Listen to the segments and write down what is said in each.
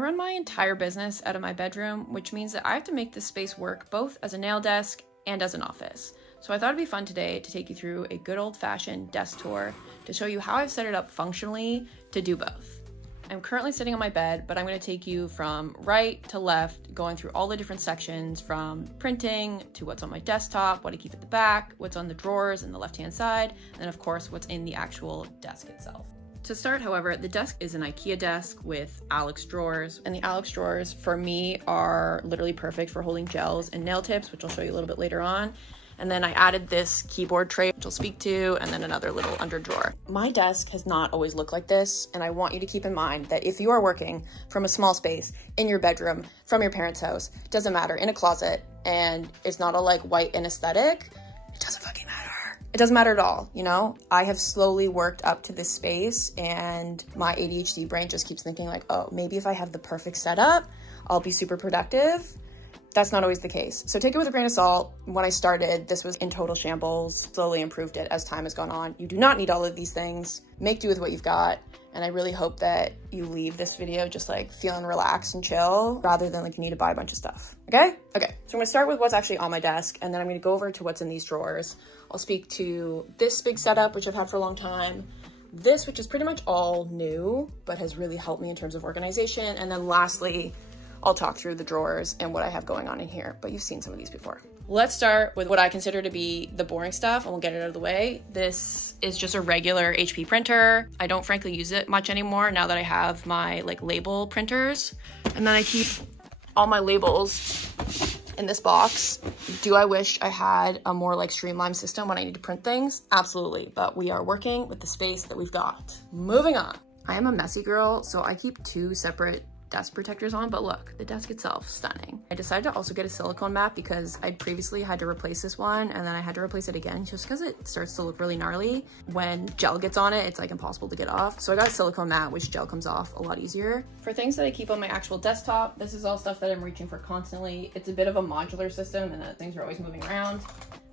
run my entire business out of my bedroom, which means that I have to make this space work both as a nail desk and as an office. So I thought it'd be fun today to take you through a good old-fashioned desk tour to show you how I've set it up functionally to do both. I'm currently sitting on my bed, but I'm going to take you from right to left, going through all the different sections from printing to what's on my desktop, what I keep at the back, what's on the drawers in the left-hand side, and then of course what's in the actual desk itself. To start, however, the desk is an IKEA desk with Alex drawers, and the Alex drawers for me are literally perfect for holding gels and nail tips, which I'll show you a little bit later on. And then I added this keyboard tray, which I'll speak to, and then another little under drawer. My desk has not always looked like this, and I want you to keep in mind that if you are working from a small space, in your bedroom, from your parents' house, doesn't matter, in a closet, and it's not a like white and aesthetic, it doesn't fucking matter. It doesn't matter at all, you know? I have slowly worked up to this space, and my ADHD brain just keeps thinking like, oh, maybe if I have the perfect setup, I'll be super productive. That's not always the case. So take it with a grain of salt. When I started, this was in total shambles. Slowly improved it as time has gone on. You do not need all of these things. Make do with what you've got. And I really hope that you leave this video just like feeling relaxed and chill rather than like you need to buy a bunch of stuff. Okay? Okay, so I'm gonna start with what's actually on my desk, and then I'm gonna go over to what's in these drawers. I'll speak to this big setup, which I've had for a long time. This, which is pretty much all new, but has really helped me in terms of organization. And then lastly, I'll talk through the drawers and what I have going on in here, but you've seen some of these before. Let's start with what I consider to be the boring stuff, and we'll get it out of the way. This is just a regular HP printer. I don't frankly use it much anymore now that I have my like label printers. And then I keep all my labels in this box. Do I wish I had a more like streamlined system when I need to print things? Absolutely, but we are working with the space that we've got. Moving on. I am a messy girl, so I keep two separate desk protectors on, but look, the desk itself, stunning. I decided to also get a silicone mat because I'd previously had to replace this one, and then I had to replace it again just because it starts to look really gnarly. When gel gets on it, it's like impossible to get off. So I got a silicone mat, which gel comes off a lot easier. For things that I keep on my actual desktop, this is all stuff that I'm reaching for constantly. It's a bit of a modular system and that things are always moving around.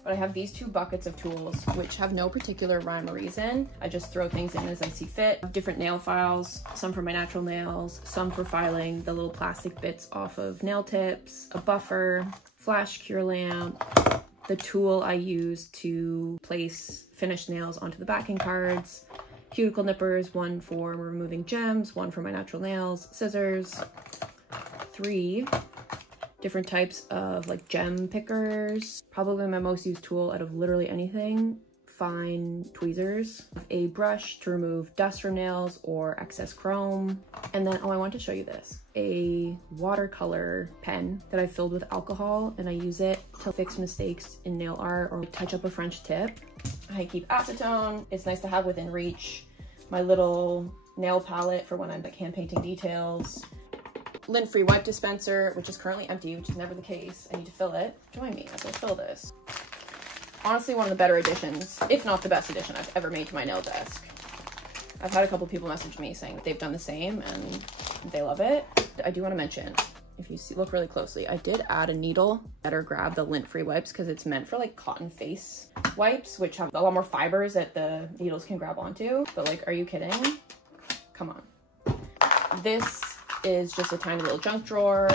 But I have these two buckets of tools, which have no particular rhyme or reason. I just throw things in as I see fit. Different nail files, some for my natural nails, some for filing the little plastic bits off of nail tips, a buffer, flash cure lamp, the tool I use to place finished nails onto the backing cards, cuticle nippers, one for removing gems, one for my natural nails, scissors, 3 different types of like gem pickers, probably my most used tool out of literally anything, fine tweezers, a brush to remove dust from nails or excess chrome, and then, oh, I want to show you this, a watercolor pen that I filled with alcohol, and I use it to fix mistakes in nail art or touch up a French tip. I keep acetone, it's nice to have within reach, my little nail palette for when I'm like hand painting details, lint-free wipe dispenser, which is currently empty, which is never the case. I need to fill it. Join me as I fill this. Honestly, one of the better additions, if not the best addition I've ever made to my nail desk. I've had a couple people message me saying that they've done the same and they love it. I do want to mention, if you see, look really closely, I did add a needle. Better grab the lint-free wipes because it's meant for like cotton face wipes, which have a lot more fibers that the needles can grab onto. But like, are you kidding? Come on. This is just a tiny little junk drawer,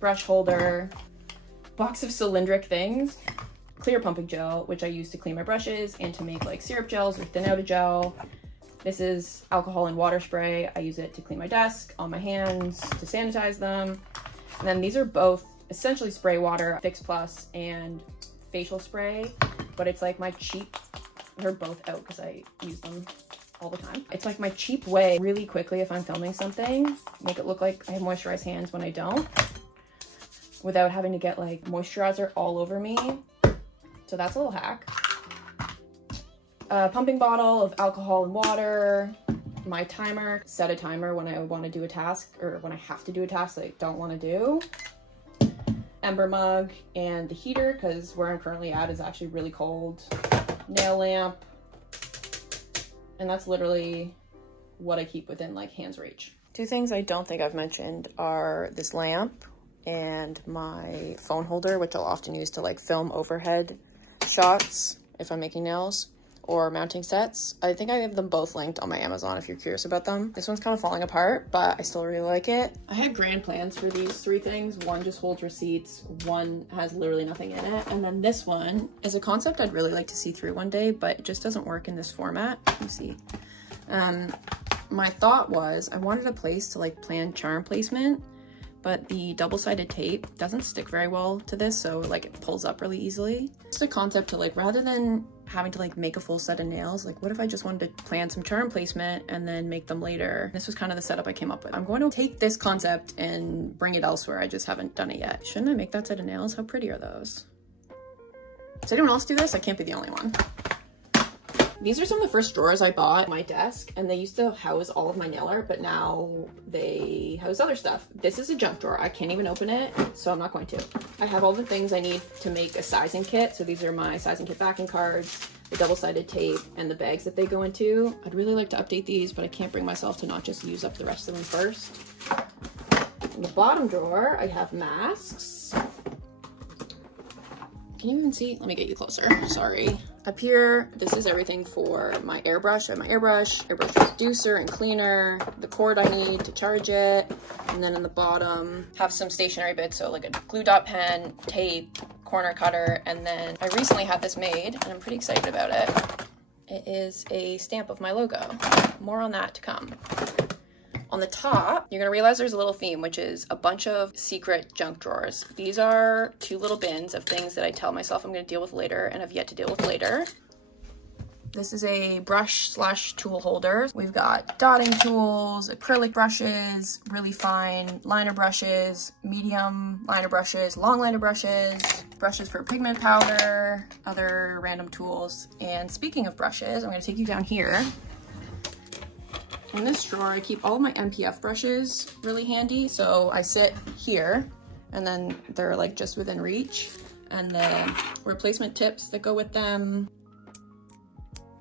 brush holder, box of cylindric things, clear pumping gel, which I use to clean my brushes and to make like syrup gels or thin out a gel. This is alcohol and water spray. I use it to clean my desk, on my hands, to sanitize them. And then these are both essentially spray water, Fix Plus and facial spray, but it's like my cheap, they're both out because I use them all the time. It's like my cheap way, really quickly, if I'm filming something, make it look like I have moisturized hands when I don't, without having to get like moisturizer all over me. So that's a little hack. A pumping bottle of alcohol and water, my timer, set a timer when I want to do a task or when I have to do a task that I don't want to do. Ember mug and the heater, because where I'm currently at is actually really cold. Nail lamp. And that's literally what I keep within like hand's reach. Two things I don't think I've mentioned are this lamp and my phone holder, which I'll often use to like film overhead shots if I'm making nails, or mounting sets. I think I have them both linked on my Amazon if you're curious about them. This one's kind of falling apart, but I still really like it. I had grand plans for these 3 things. One just holds receipts, one has literally nothing in it, and then this one is a concept I'd really like to see through one day, but it just doesn't work in this format. Let me see. My thought was I wanted a place to like plan charm placement, but the double-sided tape doesn't stick very well to this, so like it pulls up really easily. Just a concept to like, rather than having to like make a full set of nails, like what if I just wanted to plan some charm placement and then make them later? This was kind of the setup I came up with. I'm going to take this concept and bring it elsewhere. I just haven't done it yet. Shouldn't I make that set of nails? How pretty are those? Does anyone else do this? I can't be the only one. These are some of the first drawers I bought on my desk, and they used to house all of my nail art, but now they house other stuff. This is a junk drawer. I can't even open it, so I'm not going to. I have all the things I need to make a sizing kit. So these are my sizing kit backing cards, the double-sided tape, and the bags that they go into. I'd really like to update these, but I can't bring myself to not just use up the rest of them first. In the bottom drawer, I have masks. Can you even see? Let me get you closer, sorry. Up here, this is everything for my airbrush. I have my airbrush reducer and cleaner, the cord I need to charge it, and then in the bottom, have some stationery bits, so like a glue dot pen, tape, corner cutter, and then I recently had this made, and I'm pretty excited about it. It is a stamp of my logo. More on that to come. On the top, you're gonna realize there's a little theme, which is a bunch of secret junk drawers. These are 2 little bins of things that I tell myself I'm gonna deal with later and have yet to deal with later. This is a brush / tool holder. We've got dotting tools, acrylic brushes, really fine liner brushes, medium liner brushes, long liner brushes, brushes for pigment powder, other random tools. And speaking of brushes, I'm gonna take you down here. In this drawer, I keep all of my MPF brushes really handy. So I sit here and then they're like just within reach, and the replacement tips that go with them.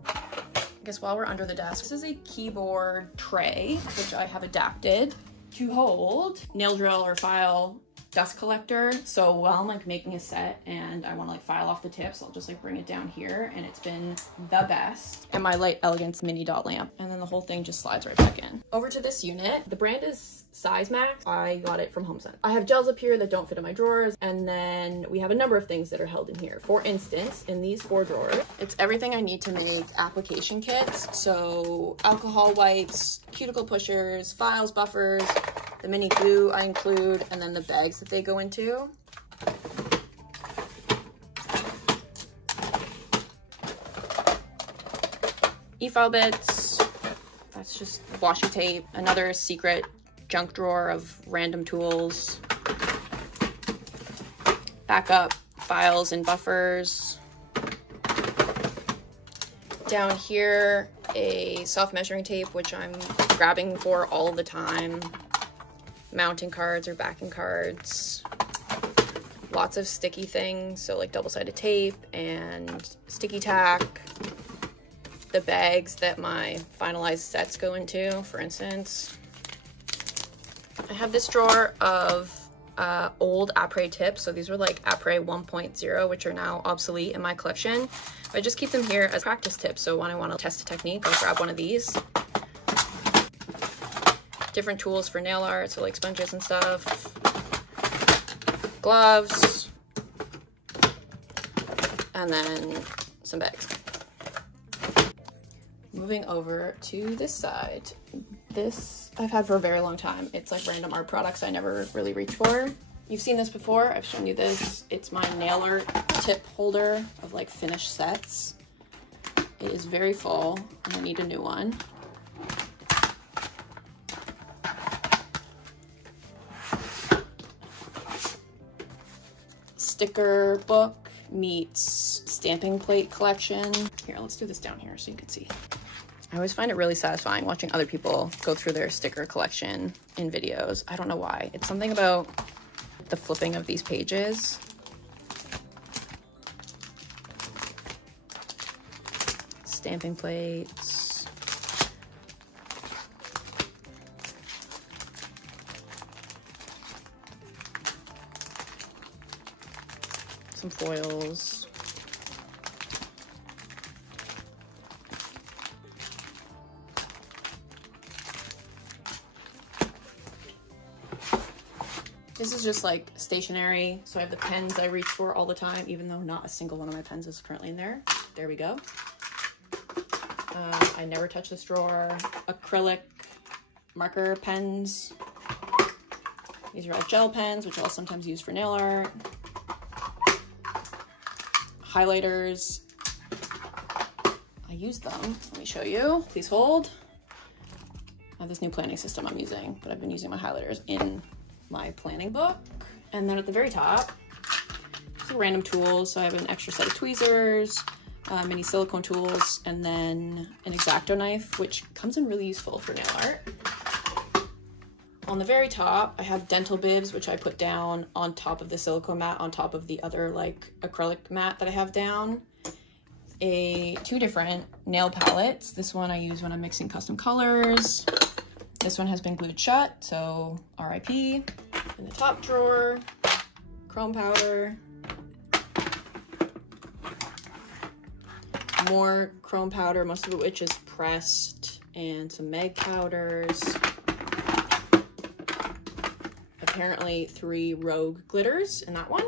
I guess while we're under the desk, this is a keyboard tray, which I have adapted to hold nail drill or file dust collector. So while I'm like making a set and I want to like file off the tips, I'll just like bring it down here, and it's been the best. And my Light Elegance mini dot lamp, and then the whole thing just slides right back in. Over to this unit. The brand is Size Max. I got it from HomeSense. I have gels up here that don't fit in my drawers, and then we have a number of things that are held in here. For instance, in these 4 drawers, it's everything I need to make application kits. So alcohol wipes, cuticle pushers, files, buffers, the mini glue I include, and then the bags that they go into. E-file bits, that's just washi tape, another secret junk drawer of random tools, backup files and buffers. Down here, a self-measuring tape, which I'm grabbing for all the time, mounting cards or backing cards, lots of sticky things, so like double-sided tape and sticky tack, the bags that my finalized sets go into, for instance. I have this drawer of old après tips. So these were like après 1.0, which are now obsolete in my collection. But I just keep them here as practice tips. So when I want to test a technique, I'll grab one of these. Different tools for nail art, so like sponges and stuff. Gloves. And then some bags. Moving over to this side. This I've had for a very long time. It's like random art products I never really reach for. You've seen this before. I've shown you this. It's my nail art tip holder of like finished sets. It is very full and I need a new one. Sticker book meets stamping plate collection. Here, let's do this down here so you can see. I always find it really satisfying watching other people go through their sticker collection in videos. I don't know why. It's something about the flipping of these pages. Stamping plates. Some foils. This is just like stationery. So I have the pens I reach for all the time, even though not a single one of my pens is currently in there. There we go. I never touch this drawer. Acrylic marker pens. These are all gel pens, which I'll sometimes use for nail art. Highlighters. I use them. Let me show you. Please hold. I have this new planning system I'm using, but I've been using my highlighters in my planning book. And then at the very top, some random tools. So I have an extra set of tweezers, mini silicone tools, and then an X-Acto knife, which comes in really useful for nail art. On the very top, I have dental bibs, which I put down on top of the silicone mat, on top of the other like acrylic mat that I have down. Two different nail palettes. This one I use when I'm mixing custom colors. This one has been glued shut, so RIP. In the top drawer, chrome powder. More chrome powder, most of it which is pressed, and some mag powders. Apparently 3 Rogue glitters in that one.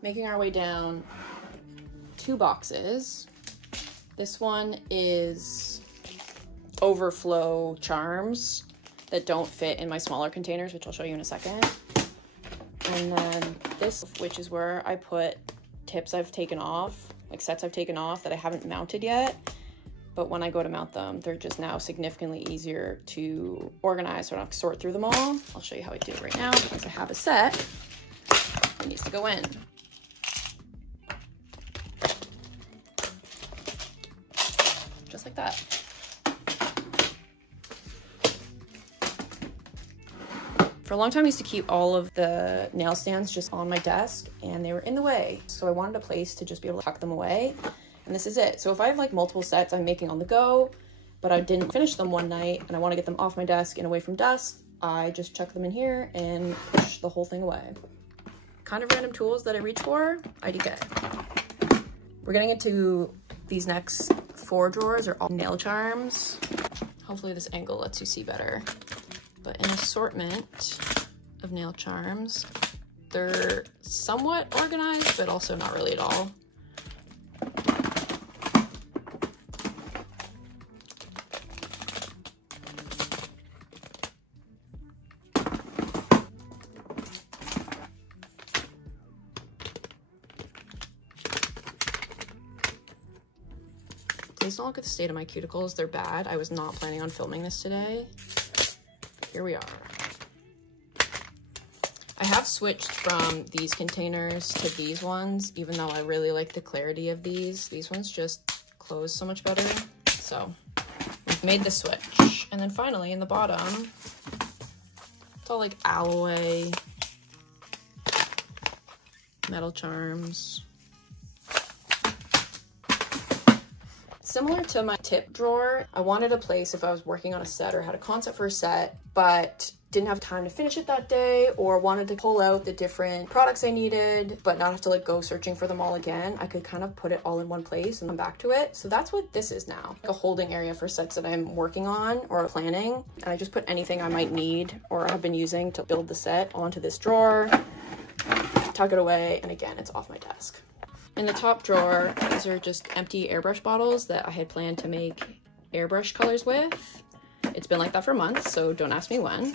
Making our way down 2 boxes. This one is overflow charms that don't fit in my smaller containers, which I'll show you in a second. And then this, which is where I put tips I've taken off, like sets I've taken off that I haven't mounted yet. But when I go to mount them, they're just now significantly easier to organize, so I don't have to sort through them all. I'll show you how I do it right now, because I have a set that needs to go in. Just like that. For a long time, I used to keep all of the nail stands just on my desk, and they were in the way. So I wanted a place to just be able to tuck them away. And this is it. So if I have like multiple sets I'm making on the go, but I didn't finish them one night and I want to get them off my desk and away from dust, I just chuck them in here and push the whole thing away. Kind of random tools that I reach for, IDK. We're getting into these next 4 drawers are all nail charms. Hopefully this angle lets you see better. But an assortment of nail charms. They're somewhat organized, but also not really at all. Please don't look at the state of my cuticles. They're bad. I was not planning on filming this today. Here we are. I have switched from these containers to these ones, even though I really like the clarity of these. These ones just close so much better. So we've made the switch. And then finally in the bottom, it's all like alloy, metal charms. Similar to my tip drawer, I wanted a place if I was working on a set or had a concept for a set, but didn't have time to finish it that day, or wanted to pull out the different products I needed, but not have to like go searching for them all again. I could kind of put it all in one place and come back to it. So that's what this is now, like a holding area for sets that I'm working on or planning. And I just put anything I might need or have been using to build the set onto this drawer, tuck it away, and again, it's off my desk. In the top drawer, these are just empty airbrush bottles that I had planned to make airbrush colors with. It's been like that for months, so don't ask me when.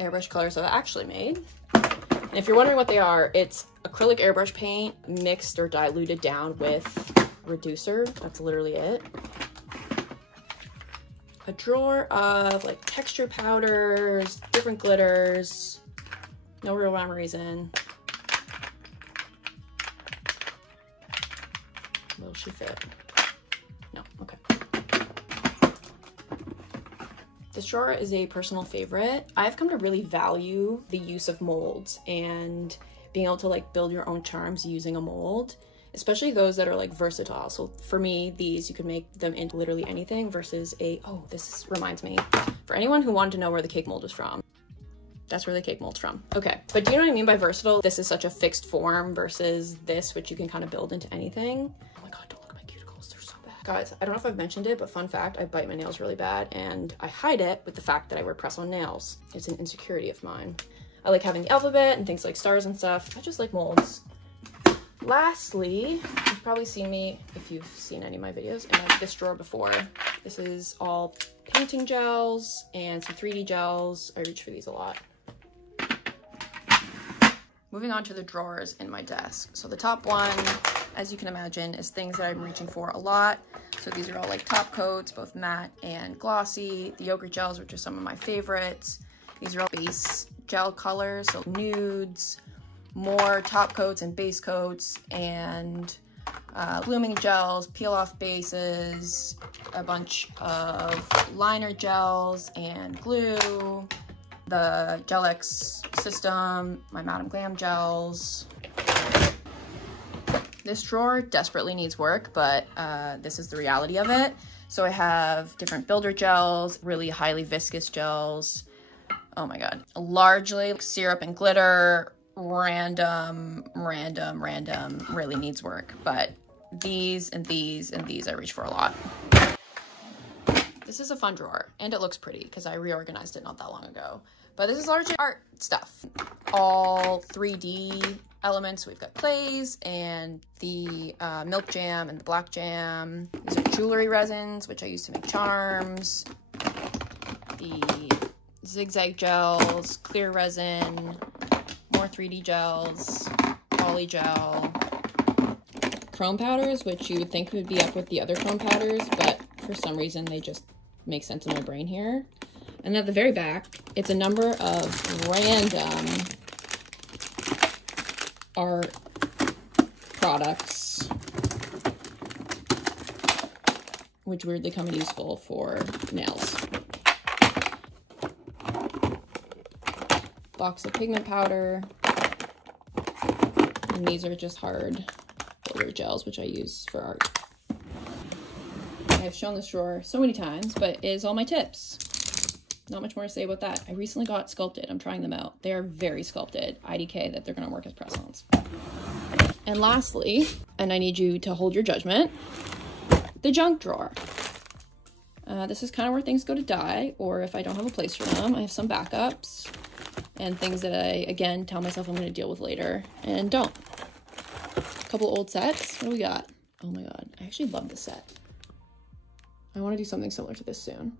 Airbrush colors that I actually made. And if you're wondering what they are, it's acrylic airbrush paint mixed or diluted down with reducer. That's literally it. A drawer of like texture powders, different glitters, no real rhyme or reason. Will she fit? No, okay. This drawer is a personal favorite. I've come to really value the use of molds and being able to like build your own charms using a mold, especially those that are like versatile. So for me, these, you could make them into literally anything versus reminds me, for anyone who wanted to know where the cake mold is from, that's where the cake mold's from. Okay, but do you know what I mean by versatile? This is such a fixed form versus this, which you can kind of build into anything. Oh my God, don't look at my cuticles, they're so bad. Guys, I don't know if I've mentioned it, but fun fact, I bite my nails really bad and I hide it with the fact that I wear press-on nails. It's an insecurity of mine. I like having the alphabet and things like stars and stuff. I just like molds. Lastly, you've probably seen me, if you've seen any of my videos, in this drawer before. This is all painting gels and some 3D gels. I reach for these a lot. Moving on to the drawers in my desk. So the top one, as you can imagine, is things that I'm reaching for a lot. So these are all like top coats, both matte and glossy. The yogurt gels, which are some of my favorites. These are all base gel colors, so nudes, more top coats and base coats, and blooming gels, peel off bases, a bunch of liner gels and glue, the Gel X system, my Madame Glam gels. This drawer desperately needs work, but this is the reality of it. So I have different builder gels, really highly viscous gels. Oh my God. Largely syrup and glitter, random, really needs work. But these and these and these I reach for a lot. This is a fun drawer and it looks pretty because I reorganized it not that long ago. But this is largely art stuff. All 3D elements. We've got clays and the milk jam and the black jam. These are jewelry resins, which I use to make charms. The zigzag gels, clear resin, more 3D gels, poly gel, chrome powders, which you would think would be up with the other chrome powders, but for some reason they just make sense in my brain here. And at the very back, it's a number of random art products, which weirdly come in useful for nails. Box of pigment powder, and these are just hard builder gels, which I use for art. I've shown this drawer so many times, but it is all my tips. Not much more to say about that. I recently got sculpted. I'm trying them out. They are very sculpted. IDK that they're going to work as press-ons. And lastly, and I need you to hold your judgment, the junk drawer. This is kind of where things go to die, or if I don't have a place for them, I have some backups and things that I, again, tell myself I'm going to deal with later and don't. A couple old sets. What do we got? Oh my God. I actually love this set. I want to do something similar to this soon.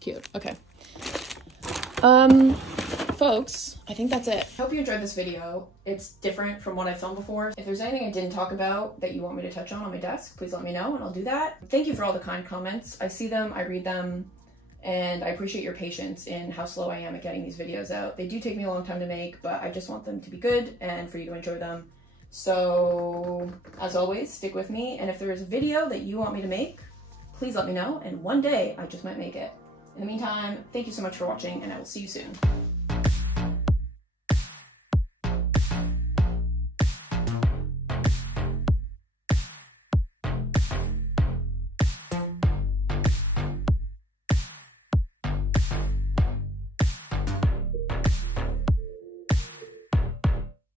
Cute. Okay. Folks, I think that's it. I hope you enjoyed this video. It's different from what I've filmed before. If there's anything I didn't talk about that you want me to touch on my desk, please let me know and I'll do that. Thank you for all the kind comments. I see them, I read them, and I appreciate your patience in how slow I am at getting these videos out. They do take me a long time to make, but I just want them to be good and for you to enjoy them. So, as always, stick with me, and if there is a video that you want me to make, please let me know, and one day I just might make it. In the meantime, thank you so much for watching, and I will see you soon.